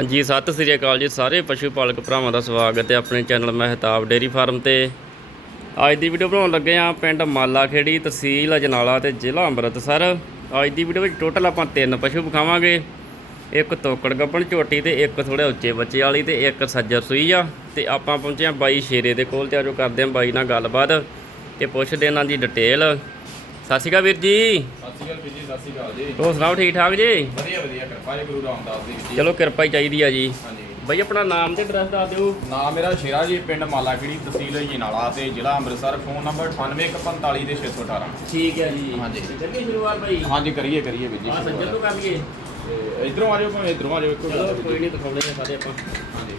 ਹਾਂਜੀ, ਸਤਿ ਸ੍ਰੀ ਅਕਾਲ ਜੀ ਸਾਰੇ ਪਸ਼ੂ ਪਾਲਕ ਭਰਾਵਾਂ ਦਾ ਸਵਾਗਤ ਹੈ ਆਪਣੇ ਚੈਨਲ ਮਹਿਤਾਬ ਡੇਰੀ ਫਾਰਮ ਤੇ। ਅੱਜ ਦੀ ਵੀਡੀਓ ਬਣਾਉਣ ਲੱਗੇ ਆ ਪਿੰਡ ਮਾਲਾ ਖੇੜੀ ਤਹਿਸੀਲ ਅਜਨਾਲਾ ਤੇ ਜ਼ਿਲ੍ਹਾ ਅੰਮ੍ਰਿਤਸਰ। ਅੱਜ ਦੀ ਵੀਡੀਓ ਵਿੱਚ ਟੋਟਲ ਆਪਾਂ ਤਿੰਨ ਪਸ਼ੂ ਵਿਖਾਵਾਂਗੇ। ਇੱਕ ਤੋਕੜ ਗੱਪਣ ਝੋਟੀ ਤੇ ਇੱਕ ਥੋੜੇ ਉੱਚੇ ਬੱਚੇ ਵਾਲੀ ਤੇ ਇੱਕ ਸੱਜਰ ਸੂਈ ਆ। ਤੇ ਆਪਾਂ ਪਹੁੰਚੇ ਆ ਬਾਈ ਸ਼ੇਰੇ ਦੇ ਕੋਲ ਤੇ ਆਜੋ ਕਰਦੇ ਆ ਬਾਈ ਨਾਲ ਗੱਲਬਾਤ ਤੇ ਪੁੱਛਦੇ ਇਹਨਾਂ ਦੀ ਡਿਟੇਲ। ਸਤਿ ਸ਼੍ਰੀ ਅਕਾਲ ਵੀਰ ਜੀ। ਸਤਿ ਸ਼੍ਰੀ ਅਕਾਲ ਸਤਿ ਸ਼੍ਰੀ ਅਕਾਲ ਜੀ। ਹੋਰ ਸੁਣਾਓ ਠੀਕ ਠਾਕ ਜੀ? ਵਧੀਆ ਵਧੀਆ ਕਿਰਪਾ ਜੀ ਗੁਰੂ ਰਾਮਦਾਸ ਦੀ ਜੀ ਚਲੋ ਕਿਰਪਾ ਹੀ ਚਾਹੀਦੀ ਆ ਜੀ। ਹਾਂਜੀ। ਬਾਈ ਆਪਣਾ ਨਾਮ ਤੇ ਐਡਰੈਸ ਦੱਸ ਦਿਓ। ਨਾਮ ਮੇਰਾ ਸ਼ੇਰਾ ਜੀ ਪਿੰਡ ਮਾਲਾਖੜੀ ਤਹਿਸੀਲ ਜਨਾਲਾ ਤੇ ਜ਼ਿਲ੍ਹਾ ਅੰਮ੍ਰਿਤਸਰ ਫੋਨ ਨੰਬਰ 9845 ਦੇ 618 ਠੀਕ ਹੈ ਜੀ। ਹਾਂਜੀ। ਚੱਲੀਏ ਸ਼ੁਰੂਆਤ ਭਾਈ ਹਾਂਜੀ ਕਰੀਏ ਕਰੀਏ ਵੀਰ ਜੀ ਆ ਸੱਜਣ ਤੋਂ ਕਰ ਲਈਏ। ਤੇ ਇਧਰੋਂ ਆ ਜਾਓ ਭਾਵੇਂ ਇਧਰੋਂ ਆ ਜਾਓ ਚਲੋ ਕੋਈ ਨਹੀਂ ਦਿਖਾਉਣੇ ਸਾਰੇ ਆਪਾਂ। ਹਾਂਜੀ।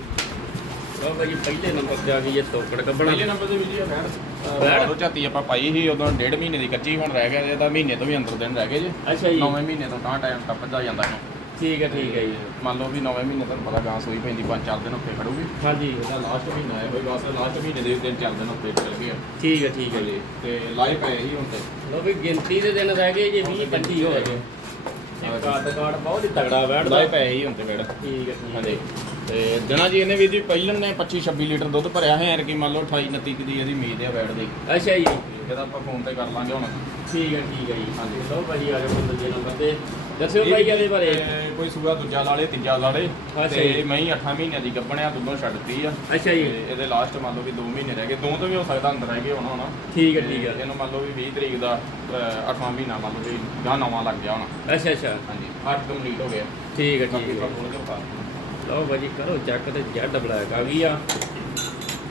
ਲਓ ਭਾਈ ਪਹਿਲੇ ਨੰਬਰ ਤੇ ਆ ਗਈ ਇਹ ਤੋਕੜ ਕੱਢਣਾ। ਪਹਿਲੇ ਨੰਬਰ ਦੇ ਵਿੱਚ ਜੀ ਬੈਠ। ਬੈਠ। ਉਹ ਝਾਤੀ ਆਪਾਂ ਪਾਈ ਸੀ ਉਦੋਂ ਡੇਢ ਮਹੀਨੇ ਦੀ ਕੱਚੀ ਹੁਣ ਰਹਿ ਗਿਆ ਜੇ ਤਾਂ ਮਹੀਨੇ ਤੋਂ ਵੀ ਅੰਦਰ ਦਿਨ ਰਹਿ ਗਏ ਜੀ। ਅੱਛਾ ਜੀ। ਨੌਵੇਂ ਮਹੀਨੇ ਤੋਂ ਤਾਂ ਟਾਈਮ ਟੱਪਦਾ ਜਾਂਦਾ ਇਹਨੂੰ ਠੀਕ ਹੈ ਠੀਕ ਹੈ ਜੀ। ਮੰਨ ਲਓ ਵੀ ਨੌਵੇਂ ਮਹੀਨੇ ਤੁਹਾਨੂੰ ਪਤਾ ਗਾਂ ਸੂਈ ਪੈਂਦੀ ਪੰਜ ਚਾਰ ਦਿਨ ਉੱਤੇ ਖੜੂਗੀ। ਹਾਂਜੀ। ਇਹਦਾ ਲਾਸਟ ਮਹੀਨਾ ਹੈ ਕੋਈ ਬਸ ਲਾਸਟ ਮਹੀਨੇ ਦੇ ਦਿਨ ਚੱਲ ਦਿਨ ਉੱਤੇ ਚੱਲ ਗਏ ਆ। ਠੀਕ ਹੈ ਠੀਕ ਹੈ ਜੀ। ਜੀ ਤੇ ਲਾਈਵ ਪਏ ਹੀ ਹੁਣ ਤੇ। ਲਓ ਵੀ ਗਿਣਤੀ ਦੇ ਦਿਨ ਰਹਿ ਗਏ ਜੇ 20 25 ਹੋ ਗਏ। ਕਾਰਡ ਕਾਰਡ ਬਹੁਤ ਹੀ ਤਗੜਾ ਬੈਠਦਾ। ਲਾਈਵ ਪਏ ਹੀ ਹੁਣ ਤੇ ਵੇੜ ਠੀਕ ਹੈ ਠੀਕ ਹੈ। ਤੇ ਜਣਾ ਜੀ ਇਹਨੇ ਵੀ ਜੀ ਪਹਿਲਣ ਨੇ 25 26 ਲੀਟਰ ਦੁੱਧ ਭਰਿਆ ਹੈ ਯਾਰ ਕਿ ਮੰਨ ਲਓ 28 29 ਕੁ ਦੀ ਇਹਦੀ ਉਮੀਦ ਹੈ ਬੈੜ ਦੀ ਅੱਛਾ ਜੀ। ਇਹਦਾ ਆਪਾਂ ਫੋਨ ਤੇ ਕਰ ਲਾਂਗੇ ਹੁਣ। ਠੀਕ ਹੈ ਠੀਕ ਹੈ ਜੀ। ਹਾਂਜੀ। ਲਓ ਭਾਈ ਆ ਜਾਓ ਦੂਜੇ ਨੰਬਰ ਤੇ। ਦੱਸਿਓ ਭਾਈ ਇਹਦੇ ਬਾਰੇ। ਕੋਈ ਸੂਆ ਦੂਜਾ ਲਾਲੇ ਤੀਜਾ ਲਾਲੇ ਤੇ। ਮੈਂ 8 ਮਹੀਨਿਆਂ ਦੀ ਗੱਭਣਿਆ ਦੁੱਧੋਂ ਛੱਡਤੀ ਆ। ਅੱਛਾ ਜੀ। ਇਹਦੇ ਲਾਸਟ ਮੰਨ ਲਓ ਵੀ 2 ਮਹੀਨੇ ਰਹਿ ਗਏ। ਦੋ ਤੋਂ ਵੀ ਹੋ ਸਕਦਾ ਅੰਦਰ ਰਹਿ ਗਏ ਹੋਣਾ ਹੋਣਾ। ਠੀਕ ਹੈ ਠੀਕ ਹੈ। ਇਹਨੂੰ ਮੰਨ ਲਓ ਵੀ 20 ਤਰੀਕ ਦਾ 8ਵਾਂ ਮਹੀਨਾ ਮੰਨ ਲਓ ਵੀ ਗਾਂ ਨਵਾਂ ਲੱਗ ਗਿਆ ਹੁਣ। ਅੱਛਾ ਅੱਛਾ। ਹਾਂਜੀ। 8 ਕੰਪਲੀਟ ਹੋ ਗਿਆ। ਠੀਕ ਹੈ ਠੀਕ ਹੈ। ਲਓ ਭਾਜੀ ਕਰੋ ਚੈੱਕ ਤੇ ਜੈਡ ਬਲੈਕ ਆ ਗਈ ਆ।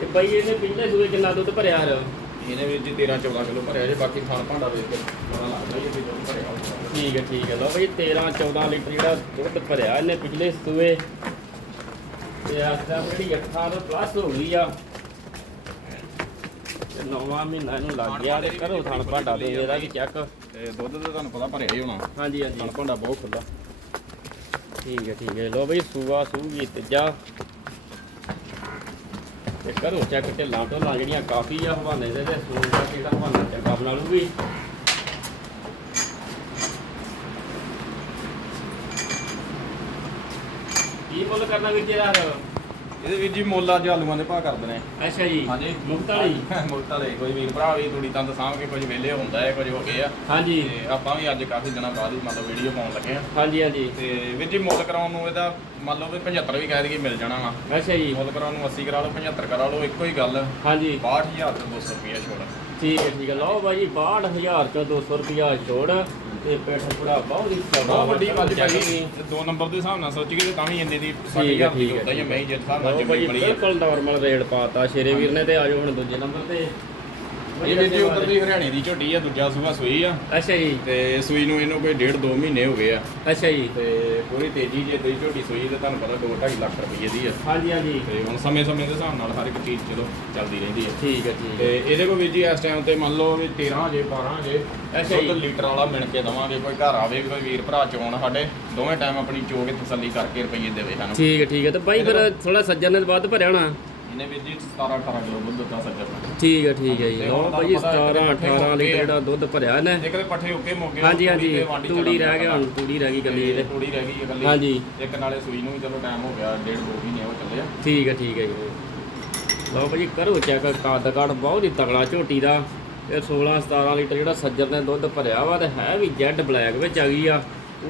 ਤੇ ਭਾਈ ਇਹਨੇ ਪਿਛਲੇ ਸੂਏ ਕਿੰਨਾ ਦੁੱਧ ਭਰਿਆ ਹਰ ਇਹਨੇ ਵੀ ਜੀ 13 14 ਕਿਲੋ ਭਰਿਆ ਜੇ ਬਾਕੀ ਖਾਣ ਭਾਂਡਾ ਵੇਖ ਕੇ ਪਤਾ ਲੱਗਦਾ ਜੀ ਵੀ ਦੁੱਧ ਭਰਿਆ ਹੋਊਗਾ। ਠੀਕ ਹੈ ਠੀਕ ਹੈ। ਲਓ ਭਾਈ 13 14 ਲੀਟਰ ਜਿਹੜਾ ਦੁੱਧ ਭਰਿਆ ਇਹਨੇ ਪਿਛਲੇ ਸੂਏ। ਤੇ ਅੱਜ ਦਾ ਜਿਹੜੀ ਅੱਖਾਂ ਤੋਂ ਪਲੱਸ ਹੋ ਗਈ ਆ। ਤੇ ਨੌਵਾਂ ਮਹੀਨਾ ਇਹਨੂੰ ਲੱਗ ਗਿਆ ਤੇ ਕਰੋ ਥਣ ਭਾਂਡਾ ਦੇ ਇਹਦਾ ਵੀ ਚੈੱਕ। ਤੇ ਦੁੱਧ ਤੇ ਤੁਹਾਨੂੰ ਪਤਾ ਭਰਿਆ ਹੀ ਹੋਣਾ। ਹਾਂਜੀ ਹਾਂਜੀ। ਖਾਣ ਭਾਂਡਾ ਬਹੁਤ ਖੁੱਲਾ ਠੀਕ ਹੈ ਠੀਕ ਹੈ। ਲਓ ਭਾਈ ਸੂਆ ਸੂਗੀ, ਤੀਜਾ। ਤੇ ਕਰੋ ਚੈੱਕ ਢਿੱਲਾਂ ਢੋਲਾਂ ਜਿਹੜੀਆਂ ਕਾਫੀ ਆ, ਹਵਾਨੇ ਦੇ ਤੇ ਸੂਰ ਦਾ ਕਿਹੜਾ ਹਵਾਨਾ ਚੰਗਾ ਬਣਾ ਲੂਗੀ ਕੀ ਮੁੱਲ ਕਰਨਾ ਵੀਰ ਜੀ ਇਹਦੇ ਵੀਰ ਜੀ ਮੁੱਲ ਅੱਜ ਆਲੂਆਂ ਦੇ ਭਾਅ ਕਰਦੇ ਨੇ। ਅੱਛਾ ਜੀ। ਹਾਂਜੀ। ਮੁਕਤ ਵਾਲੀ ਮੁੱਲ ਵਾਲੇ ਕੋਈ ਵੀਰ ਭਰਾ ਵੀ ਤੂੜੀ ਤੰਦ ਸਾਂਭ ਕੇ ਕੁਝ ਵਿਹਲੇ ਹੁੰਦਾ ਹੈ ਕੁਝ ਹੋ ਗਏ ਆ। ਹਾਂਜੀ। ਤੇ ਆਪਾਂ ਵੀ ਅੱਜ ਕਾਫੀ ਦਿਨਾਂ ਬਾਅਦ ਹੀ ਮਤਲਬ ਵੀਡੀਓ ਪਾਉਣ ਲੱਗੇ ਆ। ਹਾਂਜੀ ਹਾਂਜੀ। ਤੇ ਵੀਰ ਜੀ ਮੁੱਲ ਕਰਾਉਣ ਨੂੰ ਇਹਦਾ ਮੰਨ ਲਓ ਵੀ 75 ਵੀ ਕਹਿ ਦਈਏ ਮਿਲ ਜਾਣਾ ਵਾ। ਅੱਛਾ ਜੀ। ਮੁੱਲ ਕਰਾਉਣ ਨੂੰ 80 ਕਰਾ ਲਓ 75 ਕਰਾ ਲਓ ਇੱਕੋ ਹੀ ਗੱਲ। ਹਾਂਜੀ। 62000 ਤੋਂ 200 ਰੁਪਏ ਛੋੜ। ਠੀਕ ਹੈ ਠੀਕ ਹੈ। ਲਓ ਬਾਈ 62000 ਚੋਂ 200 ਰੁਪਿਆ ਛੋੜ। ਤੇ ਪੇਠ ਹੀ ਚੌੜਾ ਬਹੁਤ ਵੱਡੀ ਚੈੱਕ ਭਾਈ ਦੋ ਨੰਬਰ ਦੇ ਹਿਸਾਬ ਨਾਲ ਸੋਚੀਏ ਤੇ ਤਾਂ ਵੀ ਇੰਨੇ ਦੀ ਠੀਕ ਹੈ, 60000 ਠੀਕ ਦੀ ਹੁੰਦਾ ਆ, ਮੈਂ ਹੀ ਜਿਸ ਹਿਸਾਬ ਨਾਲ ਭਾਈ ਬਣੀ ਆ। ਬਿਲਕੁਲ ਨਾਰਮਲ ਰੇਟ ਪਾਤਾ ਸ਼ੇਰੇ ਵੀਰ ਨੇ ਤੇ ਆਜੋ ਹੁਣ ਦੂਜੇ ਨੰਬਰ ਤੇ। ਇਹ ਵੀਰ ਜੀ ਉਧਰ ਦੀ ਹਰਿਆਣੇ ਦੀ ਝੋਟੀ ਆ ਦੂਜਾ ਸੂਆ ਸੂਈ ਆ। ਅੱਛਾ ਜੀ। ਤੇ ਸੂਈ ਨੂੰ ਇਹਨੂੰ ਕੋਈ ਡੇਢ ਦੋ ਮਹੀਨੇ ਹੋ ਗਏ ਆ। ਅੱਛਾ ਜੀ। ਤੇ ਪੂਰੀ ਤੇਜ਼ੀ ਜੇ ਦੀ ਝੋਟੀ ਸੂਈ ਤੇ ਤੁਹਾਨੂੰ ਪਤਾ 2.5 ਲੱਖ ਰੁਪਏ ਦੀ ਆ। ਹਾਂਜੀ ਹਾਂਜੀ। ਤੇ ਹੁਣ ਸਮੇਂ ਸਮੇਂ ਦੇ ਹਿਸਾਬ ਨਾਲ ਹਰ ਇੱਕ ਚੀਜ਼ ਚਲੋ ਚੱਲਦੀ ਰਹਿੰਦੀ ਹੈ ਠੀਕ ਹੈ ਠੀਕ ਤੇ ਇਹਦੇ ਕੋਲ ਵੀ ਜੀ ਇਸ ਟਾਈਮ ਤੇ ਮੰਨ ਲਓ ਵੀ 13 ਜੇ 12 ਜੇ ਅੱਛਾ ਜੀ। ਲੀਟਰ ਵਾਲਾ ਮਿਣ ਕੇ ਦਵਾਂਗੇ ਕੋਈ ਘਰ ਆਵੇ ਕੋਈ ਵੀਰ ਭਰਾ ਚੋਣ ਸਾਡੇ ਦੋਵੇਂ ਟਾਈਮ ਆਪਣੀ ਚੋ ਕੇ ਤਸੱਲੀ ਕਰਕੇ ਰੁਪਈਏ ਦੇਵੇ ਸਾਨੂੰ। ਠੀਕ ਠੀਕ ਤੇ ਬਾਈ ਫਿਰ ਥੋੜਾ ਸੱਜਣ ਨੇ ਵੱਧ ਭਰਿਆ ਹੋਣਾ। ਇਹਨੇ ਵੀ ਜੀ 17 18 ਕਿਲੋ ਦੁੱਧ ਦਿੱਤਾ ਸੱਜਰ ਠੀਕ ਹੈ ਠੀਕ ਹੈ ਜੀ। ਲਓ ਭਾਈ ਤੁਹਾਨੂੰ 17 ਪਤਾ 18 ਲੀਟਰ ਜਿਹੜਾ ਦੁੱਧ ਭਰਿਆ ਇੱਕ ਦੇ ਪੱਠੇ ਉੱਕੇ ਮੁੱਕੇ ਹਾਂਜੀ ਹਾਂਜੀ। ਤੂੜੀ ਰਹਿ ਗਿਆ ਹੁਣ ਤੂੜੀ ਰਹਿ ਗਈ ਕੱਲੀ ਇਹਦੇ। ਤੂੜੀ ਰਹਿ ਗਈ ਇਕੱਲੀ। ਹਾਂਜੀ। ਇੱਕ ਨਾਲੇ ਸੂਈ ਨੂੰ ਵੀ ਚਲੋ ਟਾਈਮ ਹੋ ਗਿਆ ਡੇਢ ਦੋ ਮਹੀਨੇ ਹੋ ਚੱਲੇ ਆ। ਠੀਕ ਹੈ ਠੀਕ ਹੈ ਜੀ। ਲਓ ਭਾਜੀ ਕਰੋ ਚੈੱਕ ਕੱਦ ਕਾਠ ਬਹੁਤ ਹੀ ਤਗੜਾ ਝੋਟੀ ਦਾ। ਇਹ 16 17 ਲੀਟਰ ਜਿਹੜਾ ਸੱਜਰ ਨੇ ਦੁੱਧ ਭਰਿਆ ਵਾ ਤੇ ਹੈ ਵੀ ਜੈਡ ਬਲੈਕ ਵਿੱਚ ਆ ਗਈ ਆ।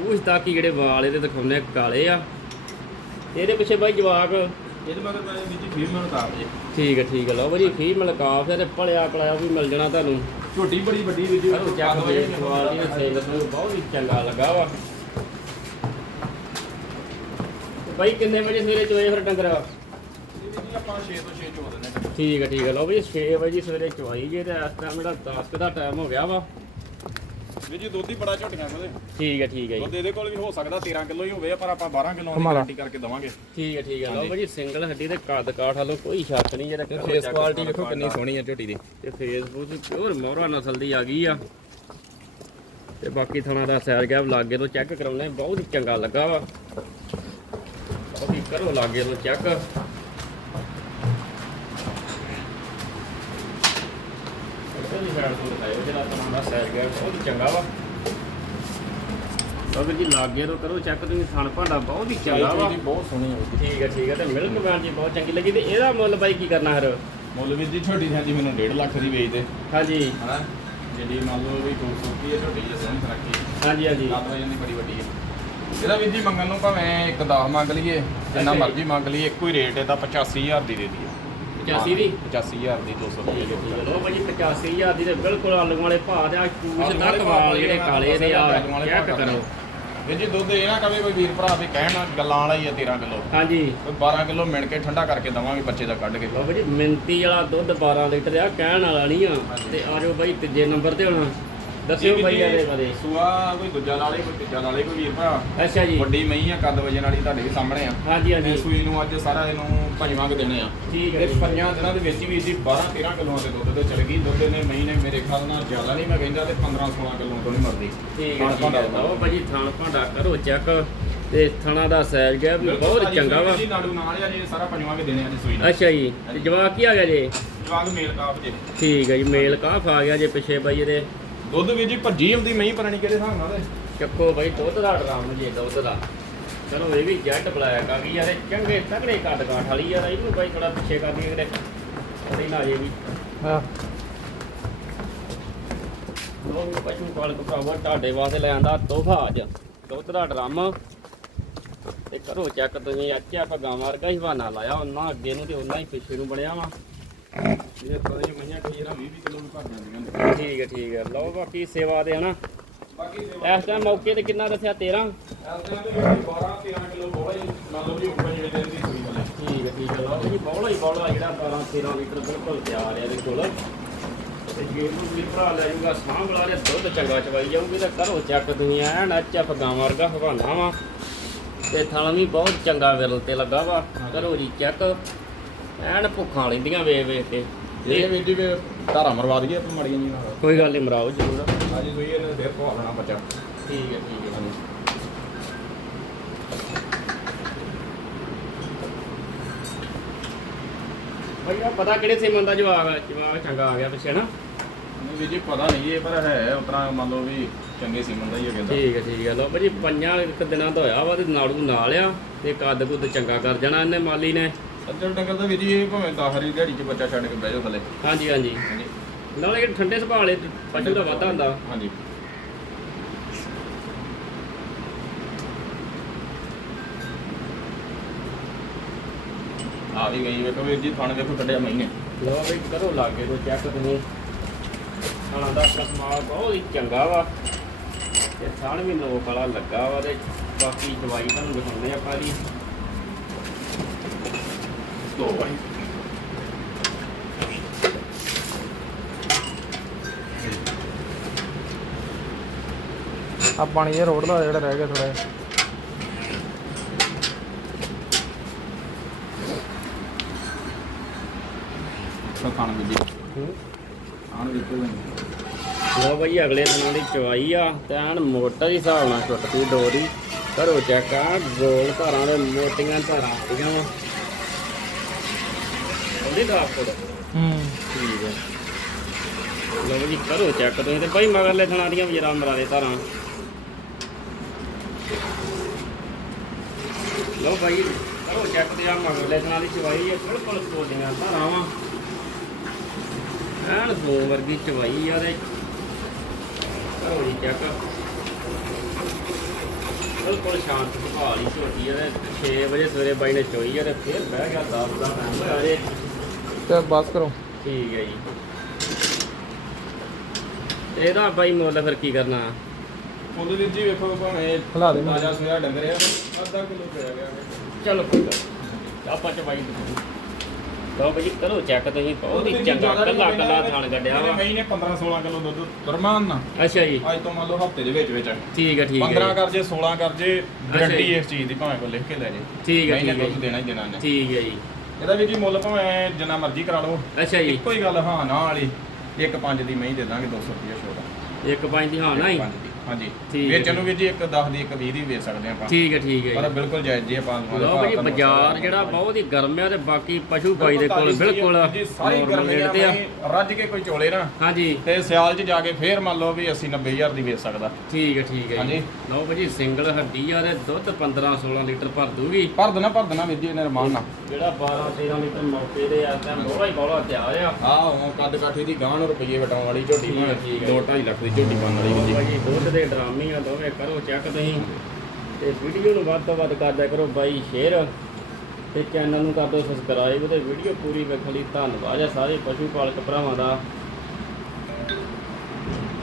ਉਸ ਤੱਕ ਹੀ ਜਿਹੜੇ ਵਾਲ ਇਹਦੇ ਦਿਖਾਉਂਦੇ ਕਾਲੇ ਆ। ਇਹਦੇ ਪਿੱਛੇ ਬਾਈ ਜਵਾਕ ਇਹਦੇ ਮਗਰ ਮੈਂ ਜੇ ਠੀਕ ਹੈ ਠੀਕ ਹੈ ਲਓ ਭਾਜੀ ਫੀਮੇਲ ਕਾਫ ਤੇ ਭਲਿਆ ਪਲਾਇਆ ਵੀ ਮਿਲ ਜਾਣਾ ਤੁਹਾਨੂੰ। ਝੋਟੀ ਬੜੀ ਵੱਡੀ ਵੀ ਜੀ ਚੈੱਕ ਦੇ ਕੁਆਲਿਟੀ ਦਾ ਸੇਲ ਨੂੰ ਬਹੁਤ ਹੀ ਚੰਗਾ ਲੱਗਾ ਵਾ। ਬਾਈ ਕਿੰਨੇ ਵਜੇ ਸਵੇਰੇ ਚੋਏ ਫਿਰ ਡੰਗਰ? ਆਪਾਂ 6 ਤੋਂ 6 ਚੋ ਦਿੰਦੇ ਨੇ ਠੀਕ ਹੈ ਠੀਕ ਹੈ ਲਓ ਵੀ 6 ਵਜੇ ਸਵੇਰੇ ਚਵਾਈ ਜੇ ਤੇ ਇਸ ਟਾਈਮ ਜਿਹੜਾ 10 ਕੁ ਦਾ ਟਾਈਮ ਹੋ ਗਿਆ ਵਾ। ਵੀ ਜੀ ਦੁੱਧ ਹੀ ਬੜਾ ਝੋਟੀਆਂ ਕੋਲੇ ਠੀਕ ਹੈ ਠੀਕ ਹੈ ਜੀ। ਦੁੱਧ ਇਹਦੇ ਕੋਲ ਵੀ ਹੋ ਸਕਦਾ 13 ਕਿਲੋ ਹੀ ਹੋਵੇ ਪਰ ਆਪਾਂ 12 ਕਿਲੋ ਦੀ ਗਾਰੰਟੀ ਕਰਕੇ ਦਵਾਂਗੇ। ਠੀਕ ਹੈ ਠੀਕ ਹੈ। ਲਓ ਭਾਜੀ ਸਿੰਗਲ ਹੱਡੀ ਤੇ ਕੱਦ ਕਾਠ ਵਾਲੋ ਕੋਈ ਸ਼ੱਕ ਨਹੀਂ ਜਿਹੜਾ ਤੇ ਫੇਸ ਕੁਆਲਿਟੀ ਵੇਖੋ ਕਿੰਨੀ ਸੋਹਣੀ ਹੈ ਝੋਟੀ ਦੀ। ਤੇ ਫੇਸਬੁੱਕ ਪਿਓਰ ਮੋਹਰਾ ਨਸਲ ਦੀ ਆ ਗਈ ਆ। ਤੇ ਬਾਕੀ ਥਣਾ ਦਾ ਸੈਰ ਗੈਪ ਲਾਗੇ ਤੋਂ ਚੈੱਕ ਕਰਾਉਣੇ ਬਹੁਤ ਹੀ ਚੰਗਾ ਲੱਗਾ ਵਾ। ਉਹ ਵੀ ਕਰੋ ਲਾਗੇ ਤੋਂ ਚੈੱਕ ਸਾਈਡ ਤੋਂ ਦਿਖਾਇਓ ਜਿਹੜਾ ਦਾ ਬਹੁਤ ਹੀ ਚੰਗਾ ਵਾ। ਜੀ ਲਾਗੇ ਤੋਂ ਕਰੋ ਚੈੱਕ ਤੁਸੀਂ ਥਣ ਭਾਂਡਾ ਬਹੁਤ ਹੀ ਚੰਗਾ ਵਾ। ਜੀ ਬਹੁਤ ਸੋਹਣੀ ਹੈ ਜੀ। ਠੀਕ ਹੈ ਠੀਕ ਹੈ ਤੇ ਮਿਲਕ ਵੈਨ ਜੀ ਬਹੁਤ ਚੰਗੀ ਲੱਗੀ। ਤੇ ਇਹਦਾ ਮੁੱਲ ਬਾਈ ਕੀ ਕਰਨਾ ਹਰ ਮੁੱਲ ਵੀਰ ਜੀ ਛੋਟੀ ਸਾਡੀ ਮੈਨੂੰ 1.5 ਲੱਖ ਦੀ ਵੇਚਦੇ ਹਾਂਜੀ। ਹਨਾ ਜਿਹੜੀ ਮੰਨ ਲਓ ਵੀ ਖੂਬਸੂਰਤੀ ਹੈ ਛੋਟੀ ਜਿਹੀ ਸੋਹਣੀ ਸੁਨੱਖੀ ਹਾਂਜੀ ਹਾਂਜੀ। ਲੱਤ ਵਜਨ ਦੀ ਬੜੀ ਵੱਡੀ ਹੈ। ਇਹਦਾ ਵੀਰ ਜੀ ਮੰਗਣ ਨੂੰ ਭਾਵੇਂ ਇੱਕ 10 ਮੰਗ ਲਈਏ ਜਿੰਨਾ। ਮਰਜ਼ੀ ਮੰਗ ਲਈਏ ਇੱਕੋ ਹੀ ਰੇਟ ਇਹਦਾ 85000 ਦੀ ਦੇ ਦਈਏ। 85 ਦੀ? 85000 ਦੀ 200 ਠੀਕ ਹੈ ਰੁਪਏ ਠੀਕ ਹੈ ਲਓ ਭਾਜੀ 85000 ਦੀ ਤੇ ਬਿਲਕੁਲ ਆਲੂ ਵਾਲੇ ਭਾਅ ਦੇ ਆ ਚੂਚ ਤੱਕ ਵਾਲ ਜਿਹੜੇ ਕਾਲੇ ਦੇ ਆ ਚੈੱਕ ਕਰੋ ਵੀਰ ਜੀ ਦੁੱਧ ਇਹ ਨਾ ਕਵੇ ਕੋਈ ਵੀਰ ਭਰਾ ਵੀ ਕਹਿਣ ਗੱਲਾਂ ਵਾਲਾ ਹੀ ਆ 13 ਕਿਲੋ। ਹਾਂਜੀ। ਕੋਈ 12 ਕਿਲੋ ਮਿਣ ਕੇ ਠੰਡਾ ਕਰਕੇ ਦਵਾਂਗੇ ਬੱਚੇ ਦਾ ਕੱਢ ਕੇ। ਲਓ ਭਾਜੀ ਮਿੰਤੀ ਵਾਲਾ ਦੁੱਧ 12 ਲੀਟਰ ਆ ਕਹਿਣ ਵਾਲਾ ਨਹੀਂ ਆ। ਤੇ ਆ ਜਾਓ ਬਾਈ ਤੀਜੇ ਨੰਬਰ ਤੇ ਹੁਣ। ਦੱਸਿਓ ਬਾਈ ਇਹਦੇ ਬਾਰੇ। ਸੂਆ ਕੋਈ ਦੂਜਾ ਲਾਲੇ ਕੋਈ ਤੀਜਾ ਲਾਲੇ ਕੋਈ ਵੀਰ ਭਰਾ ਅੱਛਾ ਜੀ। ਵੱਡੀ ਮਹੀਂ ਆ ਕੱਦ ਵਜਨ ਵਾਲੀ ਤੁਹਾਡੇ ਸਾਹਮਣੇ ਆ। ਹਾਂਜੀ ਹਾਂਜੀ। ਸੂਈ ਨੂੰ ਅੱਜ ਸਾਰਾ ਇਹਨੂੰ ਪੰਜਵਾਂ ਕੁ ਦੇਣੇ ਆ। ਠੀਕ ਹੈ ਤੇ। ਪੰਜਾਂ ਦਿਨਾਂ ਦੇ ਵਿੱਚ ਵੀ ਜੀ 12 13 ਕਿਲੋਆਂ ਦੇ ਦੁੱਧ ਤੇ ਚਲ ਗਈ। ਦੁੱਧ ਨੇ ਮਹੀਂ ਨੇ ਮੇਰੇ ਖਿਆਲ ਨਾਲ ਜ਼ਿਆਦਾ ਨਹੀਂ ਮੈਂ ਕਹਿੰਦਾ ਤੇ 15 16 ਕਿਲੋ ਤੋਂ ਨਹੀਂ ਮਰਦੀ। ਠੀਕ ਹੈ ਥਣ ਠੀਕ ਭਾਂਡਾ ਹੈ ਲਓ ਭਾਜੀ ਥਣ ਭਾਂਡਾ ਕਰੋ ਚੈੱਕ। ਤੇ ਥਣਾ ਦਾ ਸਾਈਜ਼ ਗਿਆ ਵੀ ਬਹੁਤ ਚੰਗਾ ਵਾ। ਜੀ ਨਾੜੂ ਨਾਲ ਆ ਜੀ ਸਾਰਾ ਪੰਜਵਾਂ ਕੇ ਦੇਣੇ ਆ ਜੀ ਸੂਈ ਨੂੰ। ਅੱਛਾ ਜੀ। ਤੇ ਜਵਾਕ ਕੀ ਆ ਗਿਆ ਜੀ? ਜਵਾਗ ਮੇਲ ਕਾਫ ਜੇ। ਠੀਕ ਹੈ ਜੀ ਮੇਲ ਕਾਫ ਆ ਗਿਆ ਜੇ ਪਿੱਛੇ ਬਾਈ ਇਹਦੇ। ਦੁੱਧ ਵੀ ਜੀ ਭੱਜੀ ਹੁੰਦੀ ਮਹੀਂ ਪਰਾਣੀ ਕਿਹੜੇ ਹਿਸਾਬ ਨਾਲ ਤੇ ਚੱਕੋ ਬਾਈ ਦੁੱਧ ਦਾ ਡਰਾਮ ਜੀ ਦੁੱਧ ਦਾ। ਚਲੋ ਇਹ ਵੀ ਜੈਟ ਬਲੈਕ ਆ ਗਈ ਯਾਰ ਇਹ ਚੰਗੇ ਤਗੜੇ ਕੱਦ ਕਾਠ ਵਾਲੀ ਯਾਰ ਇਹਨੂੰ ਬਾਈ ਥੋੜਾ ਪਿੱਛੇ ਕਰ ਦਈਏ ਕਿਤੇ। ਥੋੜੀ ਨਾ ਜੇ ਵੀ। ਹਾਂ। ਲੋ ਵੀ ਪਸ਼ੂ ਪਾਲਕ ਭਰਾਵਾ ਤੁਹਾਡੇ ਵਾਸਤੇ ਲੈ ਆਂਦਾ ਤੋਹਫਾ ਅੱਜ। ਦੁੱਧ ਦਾ ਡਰਮ। ਤੇ ਕਰੋ ਚੈੱਕ ਤੁਸੀਂ ਅੱਛਾ ਆਪਾਂ ਗਾਂ ਵਰਗਾ ਹੀ ਬਹਾਨਾ ਲਾਇਆ ਉਹਨਾਂ ਅੱਗੇ ਨੂੰ ਤੇ ਉਹਨਾਂ ਹੀ ਪਿੱਛੇ ਨੂੰ ਬਣਿਆ ਵਾ। ਇਹ ਥੋੜਾ ਜਿਹਾ ਮਹੀਆਂ ਕੋਈ ਜਿਹੜਾ 20 ਕਿਲੋ ਨੂੰ ਭਰ ਜਾਂਦੀਆਂ ਨੇ ਠੀਕ ਹੈ ਠੀਕ ਹੈ ਲਓ ਬਾਕੀ ਸੇਵਾ ਦੇ ਹਨਾ? ਬਾਕੀ ਇਸ ਟਾਈਮ ਮੌਕੇ ਤੇ ਕਿੰਨਾ ਦੱਸਿਆ? 13 ਐਸੇ ਤੇ 12 13 ਕਿਲੋ ਬੋਲਾ ਹੀ ਮੰਨ ਲਓ ਵੀ ਉੱਪਰ ਜਿਹੜੇ ਦਿਨ ਦੀ ਸੂਈ ਵਾਲੇ ਠੀਕ ਹੈ ਠੀਕ ਹੈ ਲਓ ਜੀ ਬੌਲਾ ਹੀ ਬੌਲਾ ਜਿਹੜਾ 12 13 ਲੀਟਰ ਬਿਲਕੁਲ ਤਿਆਰ ਹੈ ਇਹਦੇ ਕੋਲ। ਤੇ ਜੇ ਨੂੰ ਵੀ ਭਰਾ ਲੈ ਸਾਂਭ ਦੇ ਦੁੱਧ ਚੰਗਾ ਚਵਾਈ ਜਾਊਗੀ ਤਾਂ ਕਰੋ ਚੱਕ ਤੁਸੀਂ ਐਨ ਅੱਛਾ ਫਗਾਂ ਵਰਗਾ ਹਵਾਨਾ ਵਾ। ਤੇ ਥਣ ਵੀ ਬਹੁਤ ਚੰਗਾ ਵਿਰਲ ਤੇ ਲੱਗਾ ਵਾ। ਕਰੋ ਜੀ ਚੈੱਕ। ਐਨ ਭੁੱਖਾਂ ਲੈਂਦੀਆਂ ਵੇਖ ਵੇਖ ਕੇ। ਇਹ ਵੀ ਜੀ ਵੀ ਧਾਰਾ ਮਰਵਾ ਦਈਏ ਆਪਾਂ ਮੜੀਆਂ ਜੀ ਨਾਲ। ਕੋਈ ਗੱਲ ਨਹੀਂ ਮਰਾਓ ਜ਼ਰੂਰ। ਹਾਂਜੀ ਸੂਈ ਇਹਨੇ ਫੇਰ ਪਵਾ ਲੈਣਾ ਬੱਚਾ। ਠੀਕ ਹੈ ਠੀਕ ਹੈ। ਭਾਈ ਆ ਪਤਾ ਕਿਹੜੇ ਸੀਮਨ ਦਾ ਜਵਾਬ ਹੈ ਜਵਾਬ ਚੰਗਾ ਆ ਗਿਆ ਪਿੱਛੇ ਨਾ। ਨਹੀਂ ਵੀ ਜੀ ਪਤਾ ਨਹੀਂ ਇਹ ਪਰ ਹੈ ਉਤਰਾ ਮੰਨ ਲਓ ਵੀ ਚੰਗੇ ਸੀਮਨ ਦਾ ਹੀ ਹੈ ਕਹਿੰਦਾ। ਠੀਕ ਹੈ ਠੀਕ ਹੈ। ਲਓ ਭਾਜੀ ਪੰਜਾਂ ਇੱਕ ਦਿਨਾਂ ਦਾ ਹੋਇਆ ਵਾ ਤੇ ਨਾੜੂ ਨਾਲ ਆ ਤੇ ਕੱਦ ਕੁੱਦ ਚੰਗਾ ਕਰ ਜਾਣਾ ਇਹਨੇ ਮਾਲੀ ਨੇ। ਸੱਜਣ ਡੰਗਰ ਦਾ ਵੀ ਜੀ ਇਹ ਭਾਵੇਂ 10 ਹਰੀ ਦਿਹਾੜੀ ਚ ਬੱਚਾ ਛੱਡ ਕੇ ਬਹਿ ਜਾਓ ਥੱਲੇ। ਹਾਂਜੀ ਹਾਂਜੀ। ਹਾਂਜੀ। ਨਾਲੇ ਇਹ ਠੰਡੇ ਸੁਭਾਅ ਵਾਲੇ ਪਸ਼ੂ ਦਾ ਵਾਧਾ ਹੁੰਦਾ। ਹਾਂਜੀ। ਆ ਵੀ ਗਈ ਵੇਖੋ ਵੀਰ ਜੀ ਥਣ ਵੇਖੋ ਕੱਢਿਆ ਮਹੀਨੇ ਲਓ ਵੀ ਕਰੋ ਲਾਗੇ ਤੋਂ ਚੈੱਕ ਤੁਸੀਂ। ਖਾਣਾ ਦਾ ਕਸਮਾਲ ਬਹੁਤ ਹੀ ਚੰਗਾ ਵਾ। ਤੇ ਥਣ ਵੀ ਲੋਕ ਵਾਲਾ ਲੱਗਾ ਵਾ ਤੇ ਬਾਕੀ ਦਵਾਈ ਤੁਹਾਨੂੰ ਦਿਖਾਉਂਦੇ ਆਪਾਂ ਜੀ। ਦੋ ਆ ਪਾਣੀ ਇਹ ਰੋਡ ਦਾ ਜਿਹੜਾ ਰਹਿ ਗਿਆ ਥੋੜਾ ਜਿਹਾ। ਤਾਂ ਲਓ ਬਈ ਅਗਲੇ ਦਿਨਾਂ ਦੀ ਚਵਾਈ ਆ। ਤੇ ਐਨ ਮੋਟਰ ਦੇ ਹਿਸਾਬ ਨਾਲ ਟੁੱਟਦੀ ਡੋਰੀ। ਕਰੋ ਚੈੱਕ ਆ ਗੋਲ ਧਾਰਾਂ ਦੇ ਮੋਟੀਆਂ ਧਾਰਾਂ ਆਉਂਦੀਆਂ ਵਾ। ਉਹਦੀ ਦਾ ਫੋੜ ਹੂੰ। ਠੀਕ ਹੈ ਲਓ ਜੀ ਕਰੋ ਚੈੱਕ ਤੁਸੀਂ ਤੇ ਭਾਈ ਮਗਰਲੇ ਥਣਾ ਦੀਆਂ ਵੀ ਜਰਾ ਮਰਾ ਦੇ ਧਾਰਾਂ। ਲਓ ਭਾਈ ਕਰੋ ਚੈੱਕ ਤੇ ਆ ਮਗਰਲੇ ਥਣਾ ਦੀ ਚਵਾਈ ਹੈ ਬਿਲਕੁਲ ਕੋਡੀਆਂ ਧਾਰਾਂ ਵਾ ਐਨ ਦੋ ਵਰਗੀ ਚਵਾਈ ਆ ਤੇ। ਕਰੋ ਜੀ ਚੈੱਕ ਬਿਲਕੁਲ ਸ਼ਾਂਤ ਸੁਭਾਅ ਵਾਲੀ ਝੋਟੀ ਆ ਤੇ 6 ਵਜੇ ਸਵੇਰੇ ਬਾਈ ਨੇ ਚੋਈ ਆ ਤੇ ਫਿਰ ਬਹਿ ਗਿਆ 10 ਦਾ ਟਾਈਮ ਹੋਇਆ ਜੇ। ਤੇ ਬਸ ਕਰੋ। ਠੀਕ ਹੈ ਜੀ। ਤੇ ਇਹਦਾ ਬਾਈ ਮੁੱਲ ਫਿਰ ਕੀ ਕਰਨਾ? ਫੁੱਲ ਵੀਰ ਜੀ ਵੇਖੋ ਭਾਵੇਂ ਹਿਲਾ ਦੇ। ਤਾਜ਼ਾ ਸੋਇਆ ਡੰਗਰ ਆ ਅੱਧਾ ਕਿਲੋ ਪਿਆ ਗਿਆ। ਚਲੋ ਕੋਈ ਗੱਲ। ਆਪਾਂ ਚ ਬਾਈ ਲਓ ਬਾਈ ਕਰੋ ਚੈੱਕ ਤੁਸੀਂ ਬਹੁਤ ਹੀ ਚੰਗਾ ਕੱਲਾ ਕੱਲਾ ਥਾਣ ਕੱਢਿਆ ਵਾ। ਮਹੀਨੇ 15 16 ਕਿਲੋ ਦੁੱਧ ਦਰਮਾਨ ਨਾ ਅੱਛਾ ਜੀ। ਅੱਜ ਤੋਂ ਮੰਨ ਲਓ ਹਫ਼ਤੇ ਦੇ ਵਿੱਚ ਵਿੱਚ। ਠੀਕ ਹੈ ਠੀਕ 15 ਹੈ ਕਰ ਜੇ 16 ਕਰ ਜੇ। ਗਰੰਟੀ। ਇਸ ਚੀਜ਼ ਦੀ ਭਾਵੇਂ ਕੋਈ ਲਿਖ ਕੇ ਲੈ ਜੇ। ਠੀਕ ਹੈ, ਠੀਕ ਹੈ। ਦੁੱਧ ਦੇਣਾ ਹੀ ਦੇਣਾ ਨੇ ਠੀਕ ਹੈ ਜੀ। ਇਹਦਾ ਵੀ ਜੀ ਮੁੱਲ ਭਾਵੇਂ ਜਿੰਨਾ ਮਰਜ਼ੀ ਕਰਾ ਲਓ। ਅੱਛਾ ਜੀ। ਇੱਕੋ ਹੀ ਗੱਲ ਹਾਂ ਨਾ ਵਾਲੀ ਇੱਕ ਪੰਜ ਦੀ ਮਹੀਂ ਦੇ ਦਾਂਗੇ 200 ਰੁਪਏ ਇੱਕ ਪੰਜ ਦੀ ਹਾਂ ਨਾ ਹੀ ਦੀ। ਹਾਂਜੀ। ਠੀਕ ਹੈ, ਵੇਚਣ ਨੂੰ ਵੀਰ ਜੀ ਇੱਕ 10 ਦੀ ਇੱਕ 20 ਦੀ ਵੇਚ ਸਕਦੇ ਆਪਾਂ। ਠੀਕ ਹੈ ਠੀਕ ਹੈ ਪਰ ਜੀ। ਬਿਲਕੁਲ ਜਾਇਜ਼ ਜੀ ਆਪਾਂ ਲਓ ਭਾਜੀ ਬਾਜ਼ਾਰ ਜਿਹੜਾ ਬਹੁਤ ਹੀ ਗਰਮ ਆ ਤੇ ਬਾਕੀ ਪਸ਼ੂ ਭਾਈ ਦੇ ਕੋਲ ਬਿਲਕੁਲ ਜੀ ਸਾਰੀ normal ਗਰਮੀ rate ਤੇ ਆ। ਰੱਜ ਕੇ ਕੋਈ ਚੋਲੇ ਨਾ। ਹਾਂਜੀ। ਤੇ ਸਿਆਲ 'ਚ ਜਾ ਕੇ ਫੇਰ ਮੰਨ ਲਓ ਵੀ 80 90000 ਦੀ ਵੇਚ ਸਕਦਾ। ਠੀਕ ਹੈ ਠੀਕ ਹੈ ਹਾਂਜੀ। ਜੀ ਲਓ ਭਾਜੀ ਸਿੰਗਲ ਹੱਡੀ ਆ ਤੇ ਦੁੱਧ 15 16 ਲੀਟਰ ਭਰ ਦੂਗੀ। ਭਰ ਦੇਣਾ ਭਰ ਦੇਣਾ ਵੀਰ ਜੀ ਇਹਨੇ ਰਮਾਨ ਨਾਲ। ਜਿਹੜਾ 12 13 ਲੀਟਰ ਮੌਕੇ ਦੇ ਆ ਤਾਂ ਬੋਲਾ ਹੀ ਬੋਲਾ ਤਿਆਰ ਆ। ਆ ਉਹ ਕੱਦ ਕਾਠੀ ਦੀ ਗਾਂ ਨੂੰ ਰੁਪਈਏ ਵਟਾਉਣ ਵਾਲੀ ਝੋਟੀ ਠੀਕ ਹੈ, ਠੀਕ ਹੈ। 2 2.5 ਲੱਖ ਦੀ ਝੋਟੀ ਪਾਉਣ ਵਾਲੀ ਵੀਰ ਜੀ। ਭਾਜੀ ਦੁੱਧ ਦੇ ਡਰਾਮੀ ਆ ਦੋਵੇਂ, ਕਰੋ ਚੈੱਕ ਤੁਸੀਂ। ਤੇ ਵੀਡੀਓ ਨੂੰ ਵੱਧ ਤੋਂ ਵੱਧ ਕਰਦਿਆ ਕਰੋ ਬਾਈ ਸ਼ੇਅਰ ਤੇ ਚੈਨਲ ਨੂੰ ਕਰ ਦਿਓ ਸਬਸਕ੍ਰਾਈਬ ਤੇ ਵੀਡੀਓ ਪੂਰੀ ਵੇਖਣ ਲਈ ਧੰਨਵਾਦ ਹੈ ਸਾਰੇ ਪਸ਼ੂ ਪਾਲਕ ਭਰਾਵਾਂ ਦਾ।